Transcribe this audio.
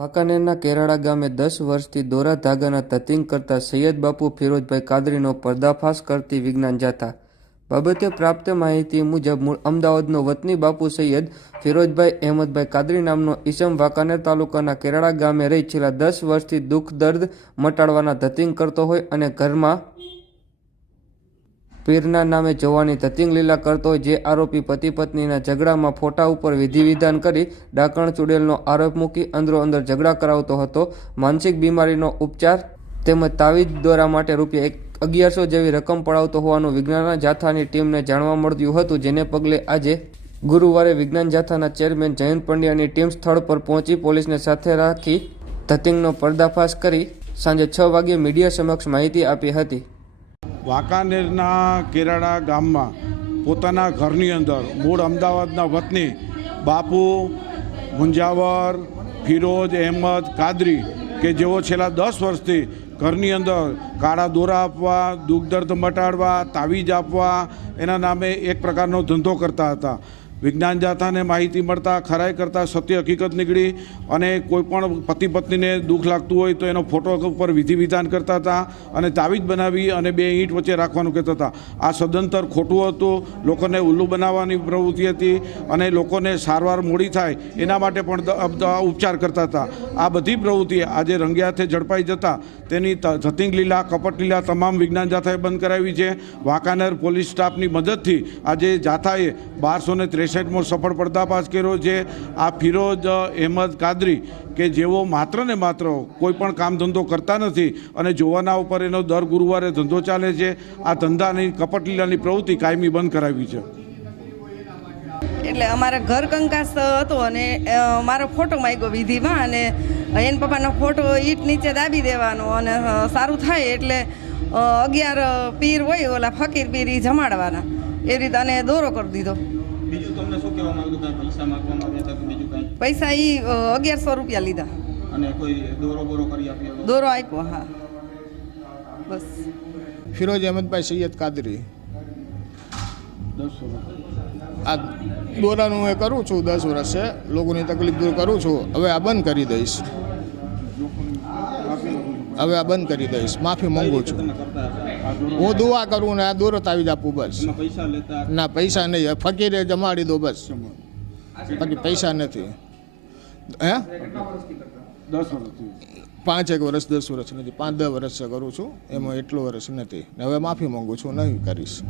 વાંકાનેરના કેરાળા ગામે દસ વર્ષથી દોરા ધાગાના તતિંગ કરતા સૈયદ બાપુ ફિરોજભાઈ કાદરીનો પર્દાફાશ કરતી વિજ્ઞાન જાથા. બાબતે પ્રાપ્ત માહિતી મુજબ મૂળ અમદાવાદનો વતની બાપુ સૈયદ ફિરોજભાઈ અહેમદભાઈ કાદરી નામનો ઈસમ વાંકાનેર તાલુકાના કેરાળા ગામે રહી છેલ્લા દસ વર્ષથી દુઃખ દર્દ મટાડવાના ધતિંગ કરતો હોય અને ઘરમાં પીરના નામે જવાની ધતિંગ લીલા કરતો જે આરોપી પતિ પત્નીના ઝઘડામાં ફોટા ઉપર વિધિ વિધાન કરી ડાકણ ચુડેલનો આરોપ મૂકી અંદરો અંદર ઝઘડા કરાવતો હતો. માનસિક બીમારીનો ઉપચાર તેમજ તાવીજ દ્વારા માટે રૂપિયા એક અગિયારસો જેવી રકમ પડાવતો હોવાનું વિજ્ઞાન જાથાની ટીમને જાણવા મળ્યું હતું, જેને પગલે આજે ગુરુવારે વિજ્ઞાન જાથાના ચેરમેન જયંત પંડ્યાની ટીમ સ્થળ પર પહોંચી પોલીસને સાથે રાખી ધતિંગનો પર્દાફાશ કરી સાંજે છ વાગ્યે મીડિયા સમક્ષ માહિતી આપી હતી. વાંકાનેરના કેરાળા ગામમાં પોતાના ઘરની અંદર મૂળ અમદાવાદના વતની બાપુ, મુંજાવર, ફિરોજ, અહેમદ, કાદરી કે જેઓ છેલ્લા દસ વર્ષથી ઘરની અંદર કાળા દોરા આપવા દુઃખ દર્દ મટાડવા, તાવીજ આપવા, એના નામે એક પ્રકારનો ધંધો કરતા હતા. વિજ્ઞાન જાથાને માહિતી મળતા, ખરાઈ કરતાં સત્ય હકીકત નીકળી અને કોઈ પણ પતિ પત્નીને દુઃખ લાગતું હોય તો એનો ફોટો ઉપર વિધિ વિધાન કરતા હતા અને તાવીજ બનાવી અને બે ઈંટ વચ્ચે રાખવાનું કહેતા હતા. આ સદંતર ખોટું હતું. લોકોને ઉલ્લુ બનાવવાની પ્રવૃત્તિ હતી અને લોકોને સારવાર મોડી થાય એના માટે પણ ઉપચાર કરતા હતા. આ બધી પ્રવૃત્તિ આજે રંગ્યાથે ઝડપાઈ જતા. તેની ધતિંગ લીલા, કપટ લીલા તમામ વિજ્ઞાન જાથાએ બંધ કરાવી છે. વાંકાનેર પોલીસ સ્ટાફની મદદથી આજે જાથાએ બારસો ને ત્રેસઠમો સફળ પડદાફાશ કર્યો છે. આ ફિરોજ અહેમદ કાદરી કે જેઓ માત્ર ને માત્ર કોઈ પણ કામ ધંધો કરતા નથી અને જોવાના ઉપર એનો દર ગુરુવારે ધંધો ચાલે છે, આ ધંધાની કપટલીલાની પ્રવૃત્તિ કાયમી બંધ કરાવી છે. એટલે અમારે ઘર કંકાસ હતો અને મારો ફોટો માગ્યો વિધિમાં અને એન પપ્પાનો ફોટો ઈટ નીચે દાબી દેવાનો અને સારું થાય એટલે અગિયાર પીર હોય ઓલા ફકીર પીર એ જમાડવાના. એ રીતે અને દોરો કરી દીધો. બીજું તમને શું કહેવા માંગુ કાંઈ પૈસા માંગવામાં આવ્યા હતા કે બીજું કાંઈ? પૈસા ઈ અગિયારસો રૂપિયા લીધા. અને કોઈ દોરો બોરો કરી આપ્યો દોરો આપ્યો હા. બસ. ફિરોજ અહેમદભાઈ સૈયદ કાદરી. આ દોરાનું એ કરું છું દસ વર્ષે. લોકોની તકલીફ દૂર કરું છું. હવે આ બંધ કરી દઈશ. હવે આ બંધ કરી દઈશ. માફી માંગુ છું. હું દુઆ કરું ને આ દોરત આવી જ આપું બસ ના પૈસા નહીં. ફકીરે જમાડી દો બસ. બાકી પૈસા નથી. હે? પાંચ એક વર્ષ દસ વર્ષ નથી. પાંચ દસ વર્ષ કરું છું. એમાં એટલું વર્ષ નથી. ને હવે માફી માંગુ છું. નહીં કરીશ.